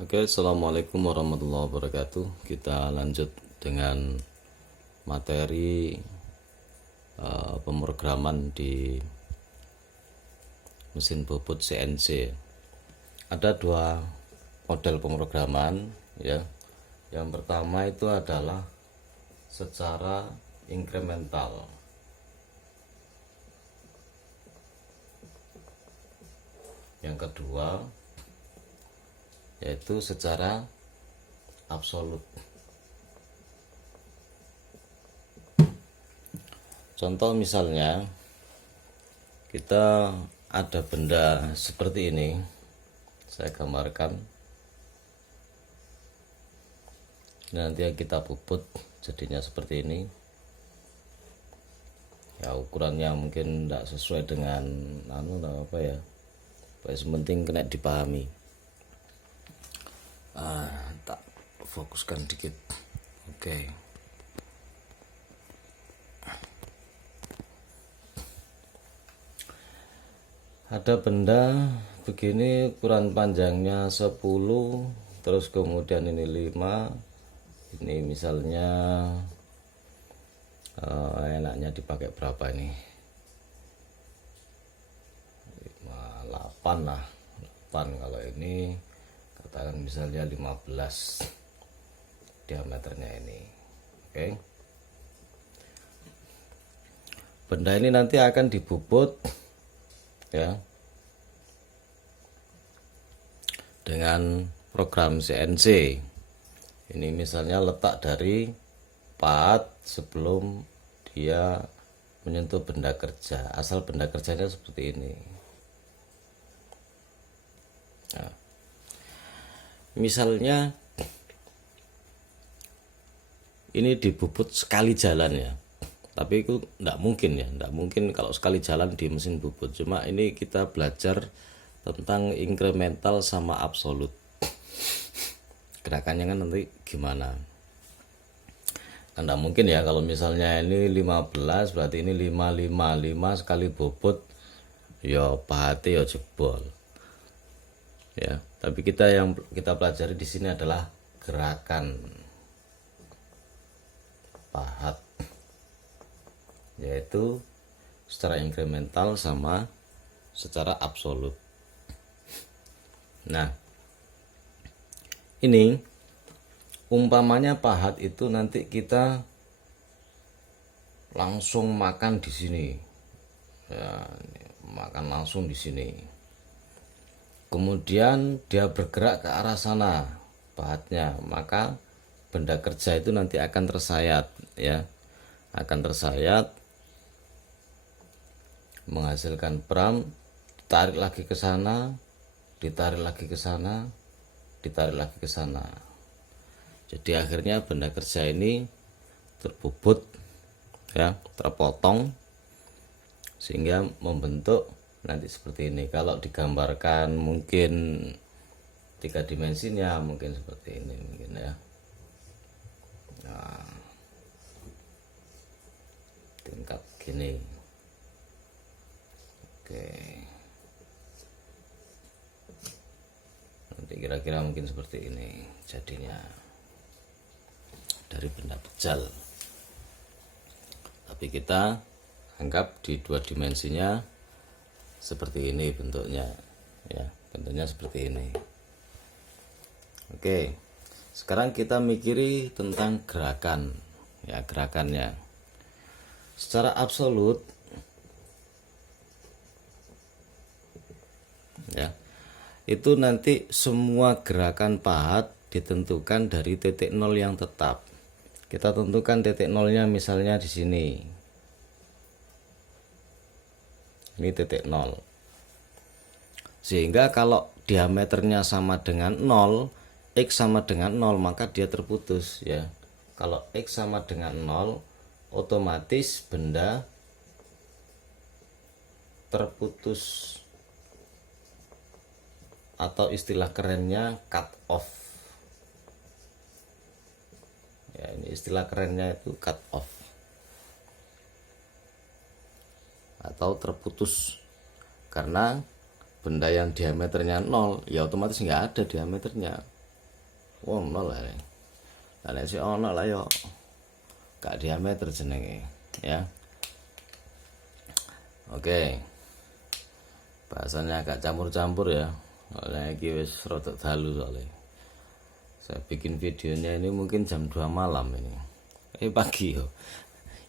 Oke, assalamualaikum warahmatullahi wabarakatuh. Kita lanjut dengan materi pemrograman di mesin bobot CNC. Ada dua model pemrograman, ya. Yang pertama itu adalah secara incremental. Yang kedua yaitu secara absolut. Contoh misalnya kita ada benda seperti ini, saya gambarkan. Nanti kita bobot jadinya seperti ini. Ya ukurannya mungkin tidak sesuai dengan apa ya. Yang penting kena dipahami. Tak fokuskan dikit. Oke. Ada benda begini, ukuran panjangnya 10, terus kemudian ini 5. Ini misalnya enaknya dipakai berapa ini? 8 lah. 8 kalau ini katakan misalnya 15 diameternya ini. Oke. Benda ini nanti akan dibobot ya dengan program CNC. Ini misalnya letak dari pahat sebelum dia menyentuh benda kerja. Asal benda kerjanya seperti ini. Nah, misalnya ini dibobot sekali jalan ya, tapi itu tidak mungkin ya, tidak mungkin kalau sekali jalan di mesin bobot. Cuma ini kita belajar tentang incremental sama absolut. Gerakannya kan nanti gimana, kan tidak mungkin ya kalau misalnya ini 15 berarti ini 5 sekali bobot ya pahatnya ya jebol ya. Tapi yang kita pelajari di sini adalah gerakan pahat, yaitu secara incremental sama secara absolut. Nah, ini umpamanya pahat itu nanti kita langsung makan di sini ya, makan langsung di sini. Kemudian dia bergerak ke arah sana pahatnya, maka benda kerja itu nanti akan tersayat ya, akan tersayat menghasilkan pram, ditarik lagi ke sana, ditarik lagi ke sana, ditarik lagi ke sana. Jadi akhirnya benda kerja ini terbobot ya, terpotong sehingga membentuk nanti seperti ini. Kalau digambarkan mungkin 3 dimensinya mungkin seperti ini mungkin ya. Nah, tingkat gini. Oke. Nanti kira-kira mungkin seperti ini jadinya dari benda bejal. Tapi kita anggap di 2 dimensinya seperti ini bentuknya ya, bentuknya seperti ini. Oke, sekarang kita mikiri tentang gerakan ya, gerakannya secara absolut ya. Itu nanti semua gerakan pahat ditentukan dari titik nol yang tetap. Kita tentukan titik nolnya misalnya di sini. Ini titik nol. Sehingga kalau diameternya sama dengan 0, X sama dengan 0, maka dia terputus ya. Kalau X sama dengan 0, otomatis benda terputus, atau istilah kerennya cut off. Ya, ini istilah kerennya itu cut off atau terputus, karena benda yang diameternya 0 ya otomatis nggak ada diameternya. Ono lah. Lah nek sik ono lah yo gak diameter jenenge ya. Oke. Bahasanya agak campur-campur ya. Soalnya iki wis rada dalu soalnya. Saya bikin videonya ini mungkin jam 2 malam ini. Pagi yo.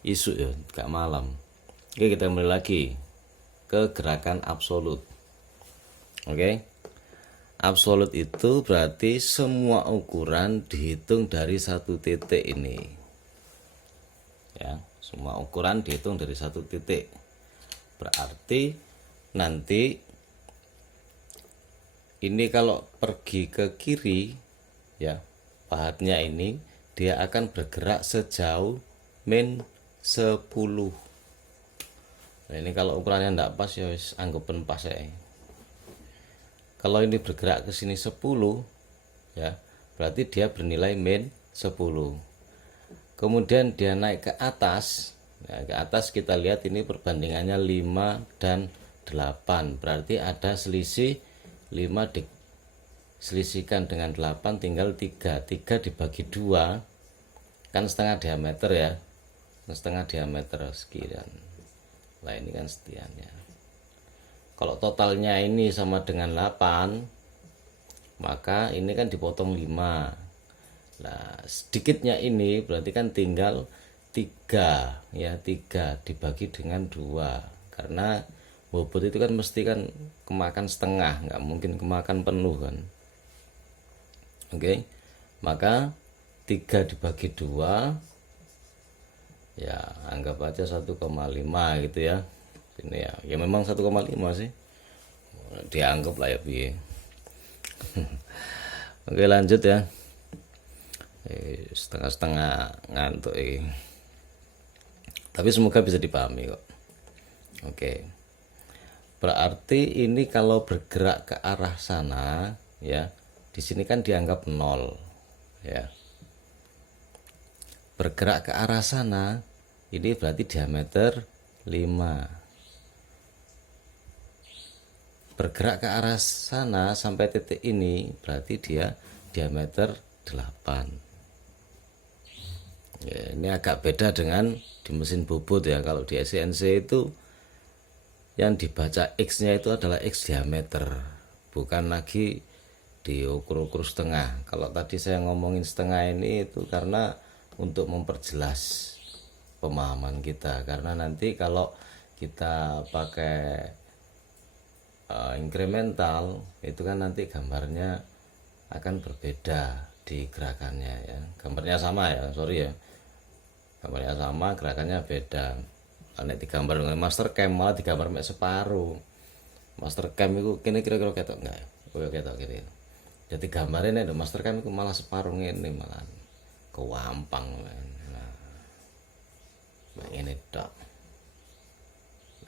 Isu ya, gak malam. Oke, kita kembali lagi ke gerakan absolut. Oke. Absolut itu berarti semua ukuran dihitung dari satu titik ini. Ya, semua ukuran dihitung dari satu titik. Berarti nanti ini kalau pergi ke kiri ya, pahatnya ini dia akan bergerak sejauh min 10. Nah, ini kalau ukurannya ndak pas ya wis anggapan pas ya. Kalau ini bergerak ke sini 10 ya, berarti dia bernilai min 10. Kemudian dia naik ke atas. Nah, ke atas kita lihat ini perbandingannya 5 dan 8. Berarti ada selisih 5 diselisihkan dengan 8 tinggal 3. 3 dibagi 2 kan setengah diameter ya. Setengah diameter sekian. Nah, ini kan setiannya. Kalau totalnya ini sama dengan 8, maka ini kan dipotong 5. Nah, sedikitnya ini berarti kan tinggal 3 ya, 3 dibagi dengan 2. Karena bobot itu kan mesti kan kemakan setengah, nggak mungkin kemakan penuh kan. Oke. Maka 3 dibagi 2 ya anggap aja 1,5 gitu ya. Ini ya, ya memang 1,5 sih. Dianggap lah ya piye. Oke, lanjut ya. Setengah-setengah ngantuk ini. Tapi semoga bisa dipahami kok. Oke. Berarti ini kalau bergerak ke arah sana ya, di sini kan dianggap 0 ya. Bergerak ke arah sana ini berarti diameter 5. Bergerak ke arah sana sampai titik ini berarti dia diameter 8 ya. Ini agak beda dengan di mesin bobot ya. Kalau di CNC itu yang dibaca X nya itu adalah X diameter, bukan lagi diukur-ukur setengah. Kalau tadi saya ngomongin setengah ini itu karena untuk memperjelas pemahaman kita, karena nanti kalau kita pakai incremental itu kan nanti gambarnya akan berbeda di gerakannya ya. Gambarnya sama ya, sorry ya, gambarnya sama, gerakannya beda. Nek digambar dengan master cam malah digambar mek separuh. Master cam itu kini kira-kira ketok enggak ya? Oh ketok kiri. Jadi gambarnya nek master cam itu malah separuh ngene, malah kewampang. Nah ini tok,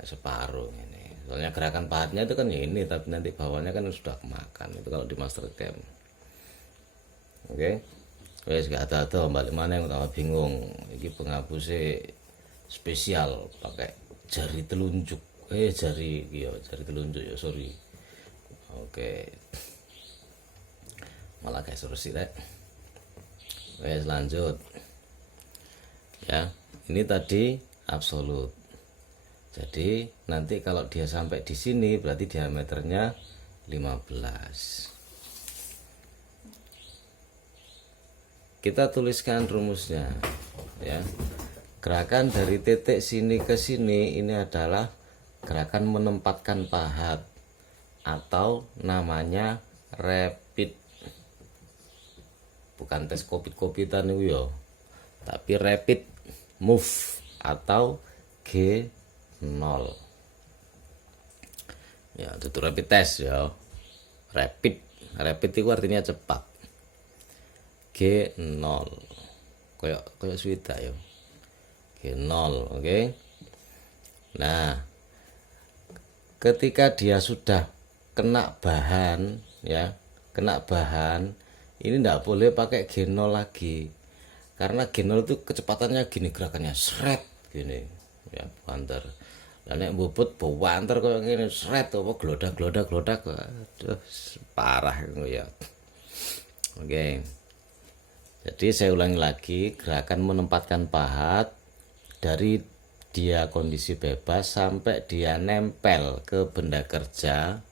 nek separuh ini. Soalnya gerakan pahatnya itu kan ya ini, tapi nanti bawahnya kan sudah kemakan itu kalau di master cam. Oke. Wes gak ada balik mana yang utama bingung. Ini penghapusnya spesial pakai jari telunjuk. Jari telunjuk ya, sorry. Oke. Malah kayak suruh sih rek. Wes lanjut. Ya, ini tadi absolut. Jadi nanti kalau dia sampai di sini berarti diameternya 15. Kita tuliskan rumusnya ya. Gerakan dari titik sini ke sini ini adalah gerakan menempatkan pahat atau namanya rapid. Bukan tes kopit-kopitan itu ya, tapi rapid move atau G0 ya, itu rapid test ya. Rapid itu artinya cepat. G0 kayak swida ya, G0. Oke. Nah, ketika dia sudah kena bahan ya, kena bahan ini tidak boleh pakai G0 lagi, karena G0 itu kecepatannya gini, gerakannya sret gini ya, banter. Lah nek bobot banter koyo ngene sret apa glodak aduh parah itu ya. Oke. Jadi saya ulangi lagi, gerakan menempatkan pahat dari dia kondisi bebas sampai dia nempel ke benda kerja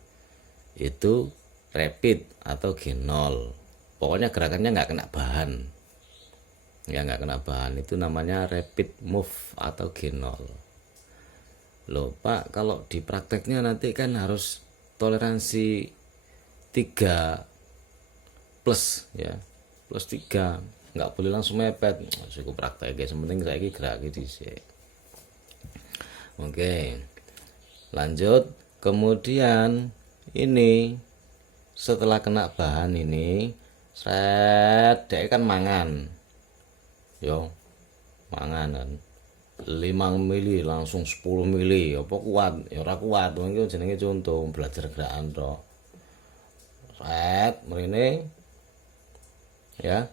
itu rapid atau G0. Pokoknya gerakannya nggak kena bahan. Ya nggak kena bahan, itu namanya rapid move atau G0. Loh Pak, kalau di prakteknya nanti kan harus toleransi 3 plus ya, plus 3, nggak boleh langsung mepet. Cukup praktek guys, penting saya gerak gitu sih. Oke, lanjut. Kemudian ini setelah kena bahan ini, seret, dia kan mangan, yo, mangan kan. 5 mili langsung 10 mili, apa kuat? Ya ora kuat, itu jenenge contoh belajar gerakan toh. Seret, mrene ya,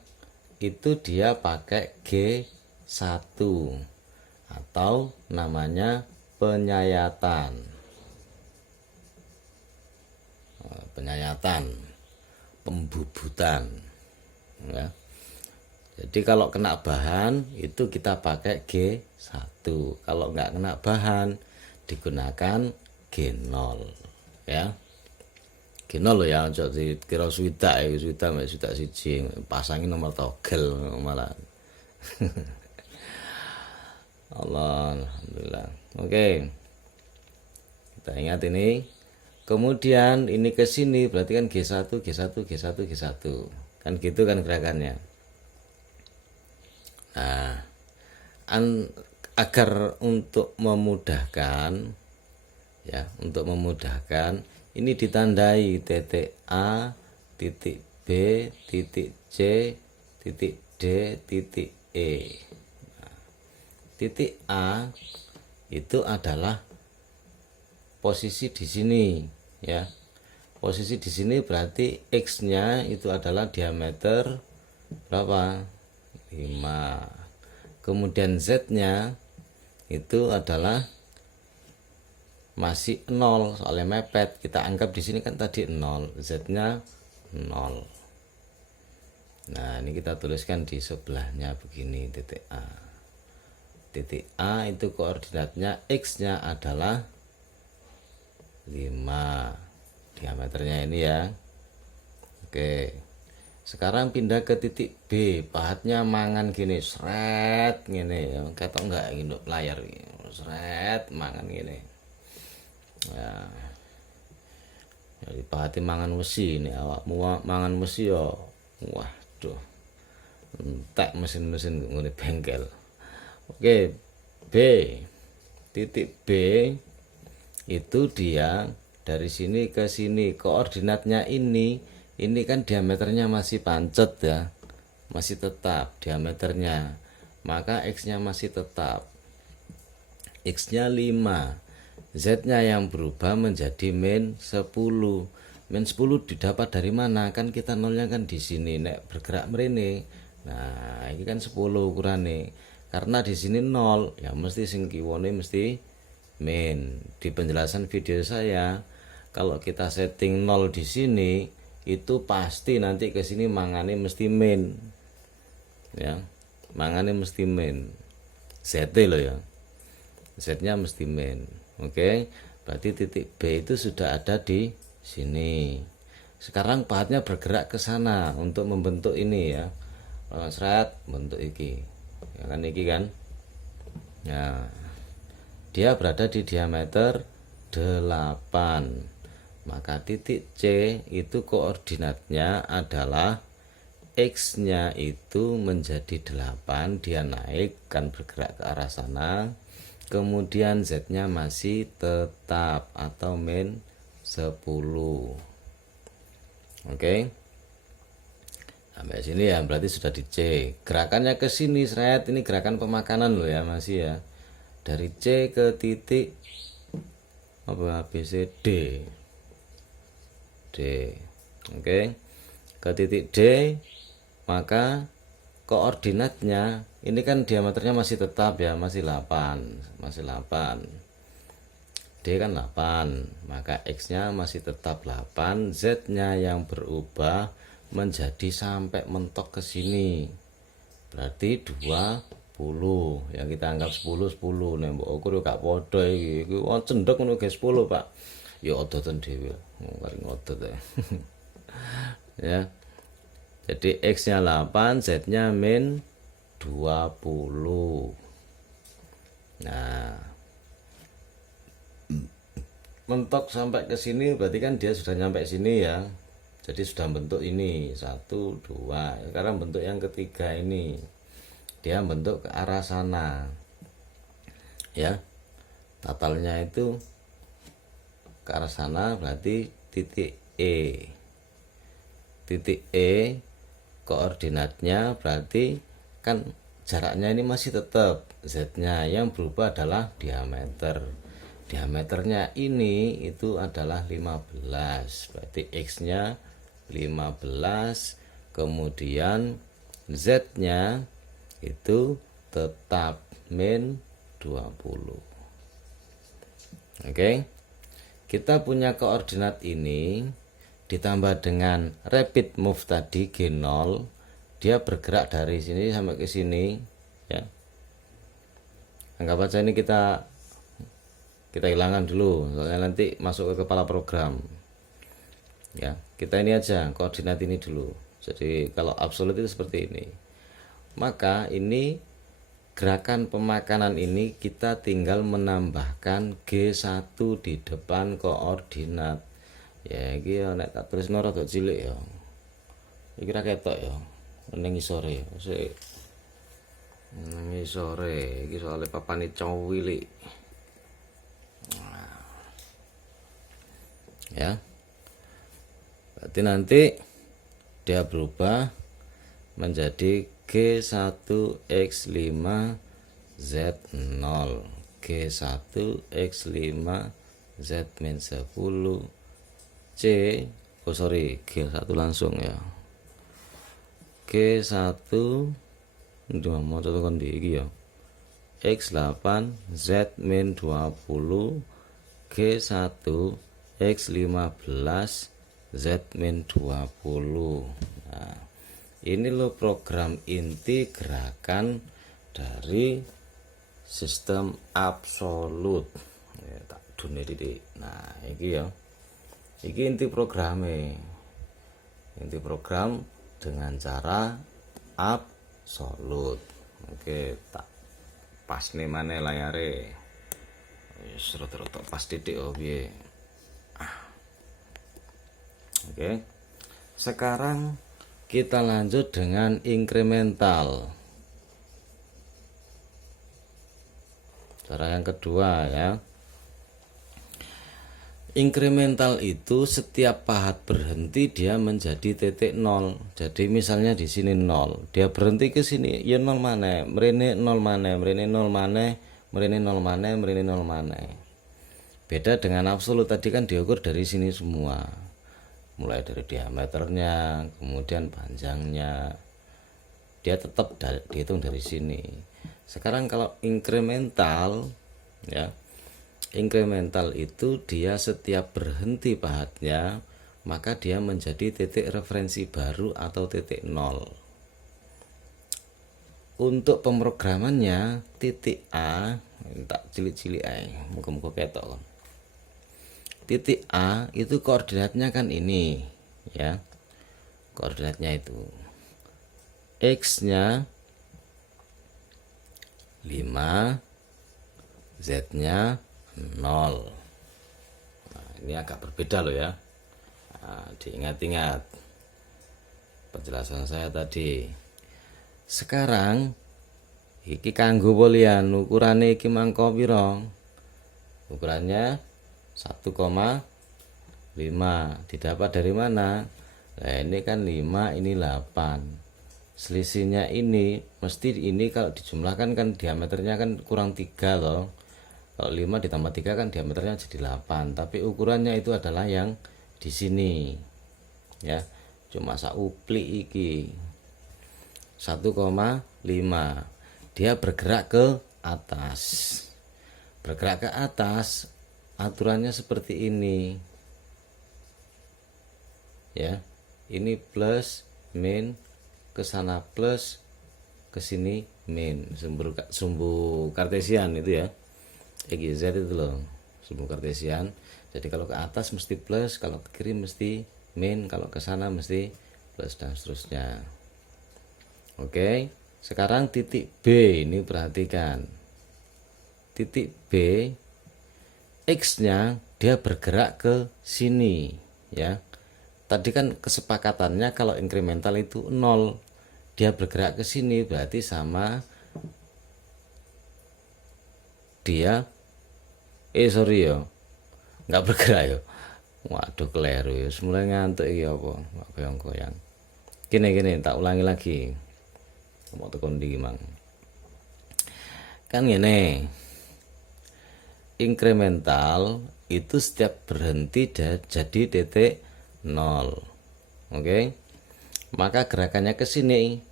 itu dia pakai G1 atau namanya penyayatan. Penyayatan, pembubutan ya. Jadi kalau kena bahan itu kita pakai G1, kalau nggak kena bahan digunakan G0 ya. G0 loh ya, ojo dikira swidak ya, swidak siji pasangin nomor togel malah. Allah, alhamdulillah. Oke, kita ingat ini. Kemudian ini ke sini berarti kan G1 G1 G1 G1 kan gitu kan gerakannya. Nah, agar untuk memudahkan ya, untuk memudahkan ini ditandai titik A, titik B, titik C, titik D, titik E. Nah, titik A itu adalah posisi di sini ya. Posisi di sini berarti X-nya itu adalah diameter berapa? 5. Kemudian Z-nya itu adalah masih 0, soalnya mepet. Kita anggap di sini kan tadi 0, Z-nya 0. Nah, ini kita tuliskan di sebelahnya begini, titik A. Titik A itu koordinatnya X-nya adalah 5, diameternya ini ya. Oke, sekarang pindah ke titik B, pahatnya mangan gini, seret gini ya, ketok enggak ini layar ini, seret mangan gini ya. Jadi pahatnya mangan besi ini, awakmu mangan besi ya, waduh entek mesin-mesin ngene bengkel. Oke, B, titik B itu dia dari sini ke sini, koordinatnya ini kan diameternya masih pancet ya, masih tetap diameternya, maka X nya masih tetap, X nya 5, Z nya yang berubah menjadi min 10. Min 10 didapat dari mana? Kan kita nolnya kan di sini, nek bergerak merene. Nah, ini kan 10 ukurane. Karena di sini 0, ya mesti sing kiwane mesti min. Di penjelasan video saya, kalau kita setting 0 di sini, itu pasti nanti ke sini mangane mesti min. Ya, mangane mesti min. ZT loh ya. Z-nya mesti min. Oke, berarti titik B itu sudah ada di sini. Sekarang pahatnya bergerak ke sana untuk membentuk ini ya. Seret bentuk iki. Ya kan iki kan? Ya. Dia berada di diameter 8. Maka titik C itu koordinatnya adalah X-nya itu menjadi 8, dia naik kan bergerak ke arah sana. Kemudian Z-nya masih tetap atau min 10. Oke. Sampai sini ya berarti sudah di C. Gerakannya ke sini seret, ini gerakan pemakanan loh ya, masih ya. Dari C ke titik apa B C D. D. Oke. Ke titik D, maka koordinatnya ini kan diameternya masih tetap ya, masih 8, masih 8. D kan 8, maka X-nya masih tetap 8, Z-nya yang berubah menjadi sampai mentok ke sini. berarti 20. Yang kita anggap 10 nek mbok ukur yo gak padha iki. Iku cendhek ngono ge 10, Pak. Ya odoten dhewe. Mari ngodot ya. Ya. Jadi X-nya 8, Z-nya min 20. Nah, mentok sampai ke sini berarti kan dia sudah nyampe sini ya. Jadi sudah bentuk ini 1, 2. Sekarang bentuk yang ketiga ini. Dia bentuk ke arah sana. Ya. Totalnya itu ke arah sana berarti titik E. Titik E koordinatnya berarti kan jaraknya ini masih tetap Z-nya, yang berubah adalah diameter. Diameternya ini itu adalah 15. Berarti X-nya 15, kemudian Z-nya itu tetap min 20. Oke. Kita punya koordinat ini ditambah dengan rapid move tadi G0, dia bergerak dari sini sampai ke sini ya. Anggap aja ini kita hilangkan dulu soalnya nanti masuk ke kepala program ya. Kita ini aja koordinat ini dulu. Jadi kalau absolut itu seperti ini, maka ini gerakan pemakanan ini kita tinggal menambahkan G1 di depan koordinat ya. Iki ya nek tak tulisno rada cilik ya, iki ra ketok ya ning isore sik ning isore iki soalnya papane cilik ya. Berarti nanti dia berubah menjadi G1X5 Z0, G1X5 Z-10 C, G1 langsung ya. G1 cuma mau contohkan di iki ya. X8 Z-20, G1 X15 Z-20. Nah, ini loh program inti gerakan dari sistem absolut ya, tak dunia titik. Nah ini ya, ini inti programnya. Inti program dengan cara absolut. Oke, tak pas nih mana layare serot-serot pas titik oh piye. Oke, sekarang kita lanjut dengan incremental. Cara yang kedua ya. Incremental itu setiap pahat berhenti dia menjadi titik 0. Jadi misalnya di sini 0, dia berhenti ke sini ya 0 mana, mrene 0 mana, mrene 0 mana, mrene 0 mana, mrene 0 mana. Beda dengan absolut tadi kan diukur dari sini semua. Mulai dari diameternya, kemudian panjangnya, dia tetap dihitung dari sini. Sekarang kalau incremental ya, incremental itu dia setiap berhenti pahatnya maka dia menjadi titik referensi baru atau titik 0. Untuk pemrogramannya titik A tak cilik-cilik ae, muga-muga ketok. Titik A itu koordinatnya kan ini ya, koordinatnya itu X nya 5, Z nya 0. Nah, ini agak berbeda loh ya. Nah, diingat-ingat penjelasan saya tadi. Sekarang iki kanggo polian ukurannya iki mangko piro? Ukurannya 1,5 didapat dari mana? Nah ini kan 5, ini 8. Selisihnya ini mesti ini kalau dijumlahkan kan diameternya kan kurang 3 loh. Kalau 5 ditambah 3 kan diameternya jadi 8, tapi ukurannya itu adalah yang di sini ya, cuma saupli iki 1,5. Dia bergerak ke atas. Bergerak ke atas aturannya seperti ini ya, ini plus min ke sana plus ke sini min, sumbu kartesian itu ya, X Y Z itu loh, sumbu kartesian. Jadi kalau ke atas mesti plus, kalau ke kiri mesti min, kalau ke sana mesti plus, dan seterusnya. Oke, sekarang titik B ini perhatikan. Titik B, X-nya dia bergerak ke sini ya. Tadi kan kesepakatannya kalau incremental itu 0. Dia bergerak ke sini berarti sama dia sorry ya. Nggak bergerak ya. Waduh keliru ya. Mulai ngantuk ya apa? Nggak goyang-goyang. Gini tak ulangi lagi. Mau tekan di mang. Kan gini. Incremental itu setiap berhenti jadi titik 0. Oke. Maka gerakannya ke sini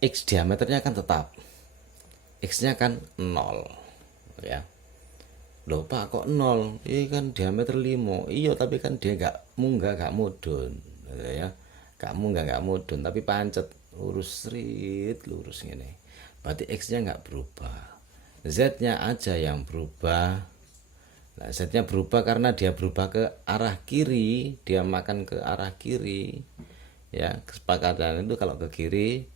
X diameternya kan tetap. X-nya kan 0 ya. Loh Pak kok 0? Iya kan diameter 5. Iya tapi kan dia gak munggah gak mudun ya. Gak munggah gak mudun tapi pancet lurus lurus gini. Berarti X-nya gak berubah. Z-nya aja yang berubah. Nah, Z-nya berubah karena dia berubah ke arah kiri, dia makan ke arah kiri. Ya, kesepakatan itu kalau ke kiri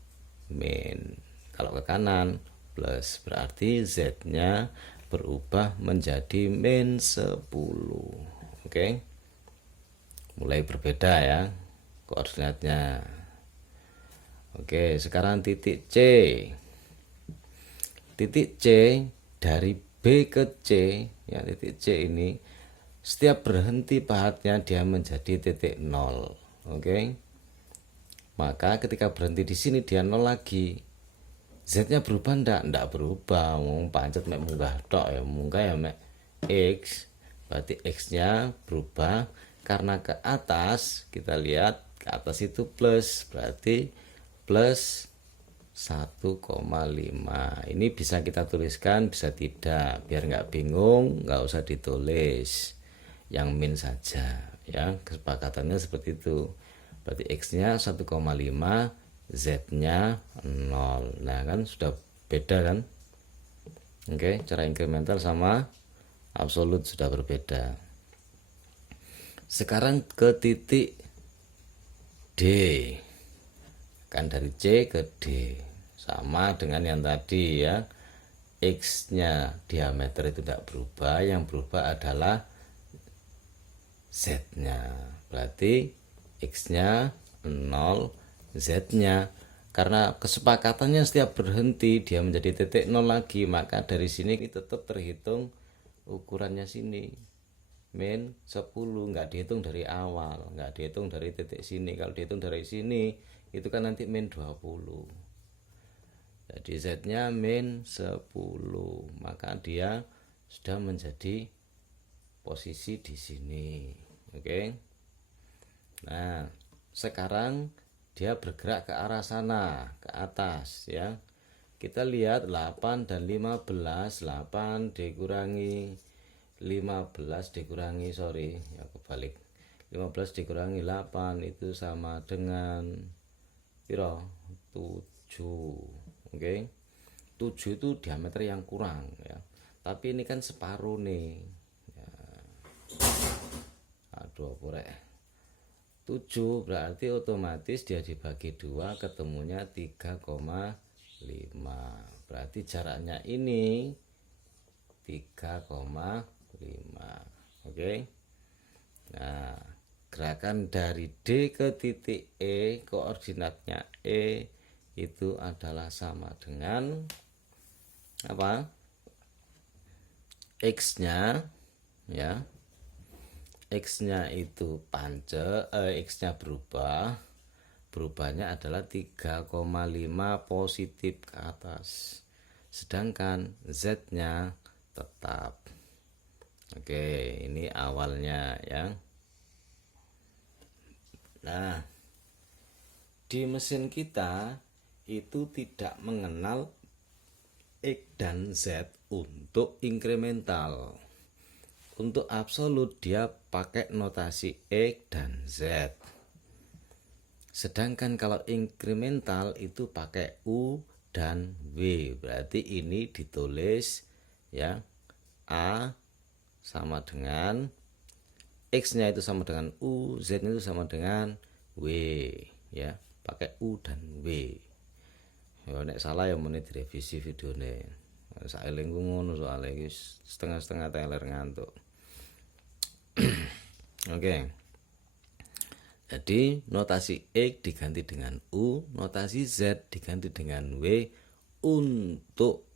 min, kalau ke kanan plus, berarti Z-nya berubah menjadi min 10. Oke. Mulai berbeda ya koordinatnya. Oke, sekarang titik C. Titik C dari B ke C ya, titik C ini setiap berhenti pahatnya dia menjadi titik 0. Oke. Maka ketika berhenti di sini dia 0 lagi. Z-nya berubah enggak berubah. Pancet mek munggah tok ya, munggah ya mek X. Berarti X-nya berubah karena ke atas, kita lihat ke atas itu plus, berarti plus 1,5. Ini bisa kita tuliskan, bisa tidak, biar nggak bingung nggak usah ditulis, yang min saja ya. Kesepakatannya seperti itu. Berarti X-nya 1,5, Z-nya 0. Nah kan sudah beda kan. Oke, cara incremental sama absolut sudah berbeda. Sekarang ke titik D, kan dari C ke D sama dengan yang tadi ya. X-nya diameter itu tidak berubah, yang berubah adalah Z-nya. Berarti X-nya 0, Z-nya karena kesepakatannya setiap berhenti dia menjadi titik 0 lagi, maka dari sini tetap terhitung ukurannya sini min 10, nggak dihitung dari awal, nggak dihitung dari titik sini. Kalau dihitung dari sini itu kan nanti min 20. Jadi Z-nya min 10, maka dia sudah menjadi posisi di sini. Oke. Nah, sekarang dia bergerak ke arah sana, ke atas ya. Kita lihat 8 dan 15, 8 dikurangi 15 dikurangi ya kebalik. 15 dikurangi 8 itu sama dengan piro? 7. Oke. 7 itu diameter yang kurang ya. Tapi ini kan separuh nih. Ya. Aduh, korek. 7 berarti otomatis dia dibagi 2 ketemunya 3,5. Berarti jaraknya ini 3,5. Oke. Nah, gerakan dari D ke titik E, koordinatnya E itu adalah sama dengan apa? X-nya ya. X-nya itu X-nya berubahnya adalah 3,5 positif ke atas, sedangkan Z-nya tetap. Oke, ini awalnya ya. Nah, di mesin kita itu tidak mengenal X dan Z untuk incremental. Untuk absolut dia pakai notasi X dan Z. Sedangkan kalau inkremental itu pakai U dan W. Berarti ini ditulis ya A sama dengan X-nya itu sama dengan U, Z-nya itu sama dengan W ya. Pakai U dan W. Ya nek salah ya muni direvisi videone. Saelingku ngono soalnya iki setengah-setengah teler ngantuk. Oke. Jadi notasi X diganti dengan U, notasi Z diganti dengan W untuk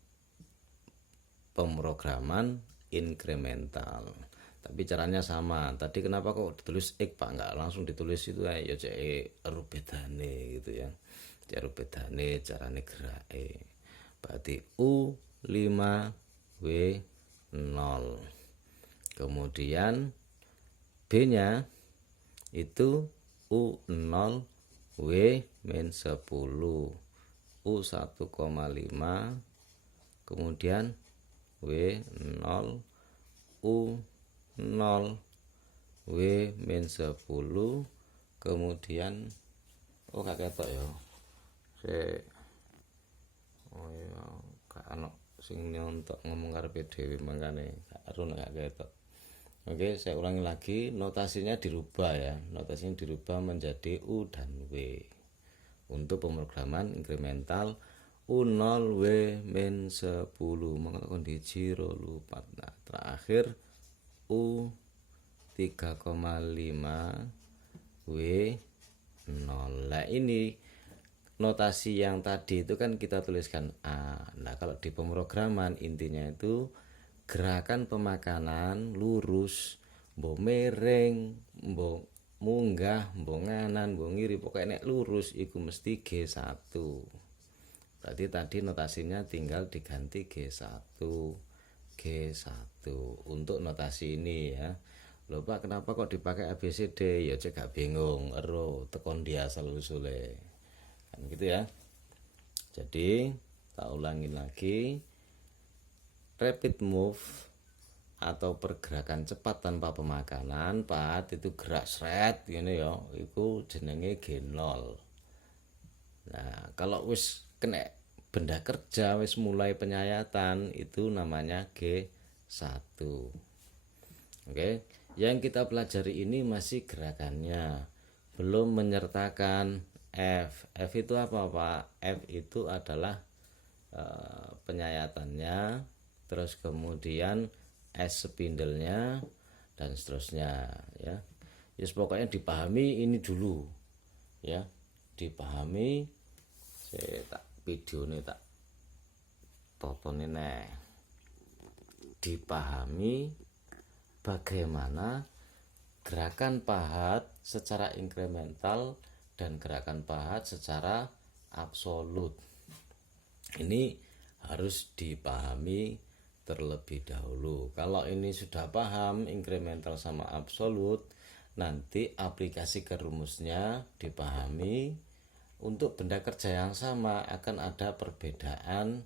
pemrograman inkremental. Tapi caranya sama. Tadi kenapa kok ditulis X Pak, nggak langsung ditulis itu ya cek rubedane gitu ya. Cek rubedane carane gerake. Berarti U5 W0. Kemudian B-nya itu U0 W-10 U1,5 kemudian W0 U0 W-10 kemudian gak ketok ya gak ana sing nyontok ngomong karepe dhewe mangkane gak ketok. Oke, saya ulangi lagi, notasinya dirubah ya. Notasinya dirubah menjadi U dan W. Untuk pemrograman inkremental U0 W-10 maka kondisi lupa. Nah, terakhir U3,5 W0. Nah, ini notasi yang tadi itu kan kita tuliskan A. Nah, kalau di pemrograman intinya itu gerakan pemakanan lurus, mbok miring, mbok munggah, mbok nganan, mbok ngiri, pokoknya nek lurus iku mesti G1. Berarti tadi notasinya tinggal diganti G1 untuk notasi ini ya. Lho Pak, kenapa kok dipakai ABCD? Ya cek gak bingung, ero tekon dia asal usule. Kan gitu ya. Jadi, tak ulangi lagi. Rapid move atau pergerakan cepat tanpa pemakanan, Pak, itu gerak sret gini ya, itu jenenge G0. Nah, kalau wis kena benda kerja wis mulai penyayatan itu namanya G1. Oke, yang kita pelajari ini masih gerakannya, belum menyertakan F. F itu apa, Pak? F itu adalah penyayatannya, terus kemudian S spindle-nya dan seterusnya ya. Yes, pokoknya dipahami ini dulu ya. Dipahami, saya tak video ini tak tonton ini. Dipahami bagaimana gerakan pahat secara inkremental dan gerakan pahat secara absolut. Ini harus dipahami terlebih dahulu. Kalau ini sudah paham inkremental sama absolut, nanti aplikasi ke rumusnya dipahami. Untuk benda kerja yang sama akan ada perbedaan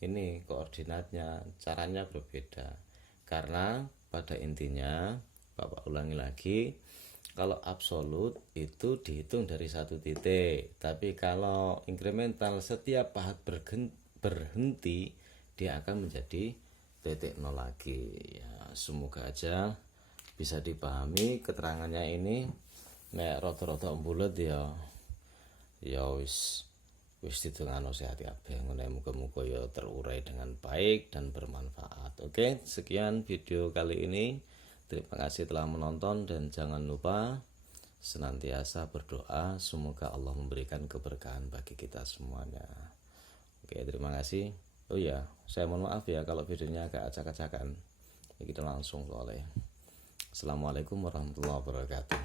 ini koordinatnya, caranya berbeda. Karena pada intinya Bapak ulangi lagi, kalau absolut itu dihitung dari satu titik, tapi kalau inkremental setiap pahat berhenti dia akan menjadi titik nol lagi ya. Semoga aja bisa dipahami keterangannya ini. Nek rada-rada bulet ya wis ditengano sehat kabeh ngene, muga-muga ya terurai dengan baik dan bermanfaat. Oke, sekian video kali ini. Terima kasih telah menonton dan jangan lupa senantiasa berdoa semoga Allah memberikan keberkahan bagi kita semuanya. Oke, terima kasih. Oh iya, saya mohon maaf ya kalau videonya agak acak-acakan. Kita langsung soalnya. Assalamualaikum warahmatullahi wabarakatuh.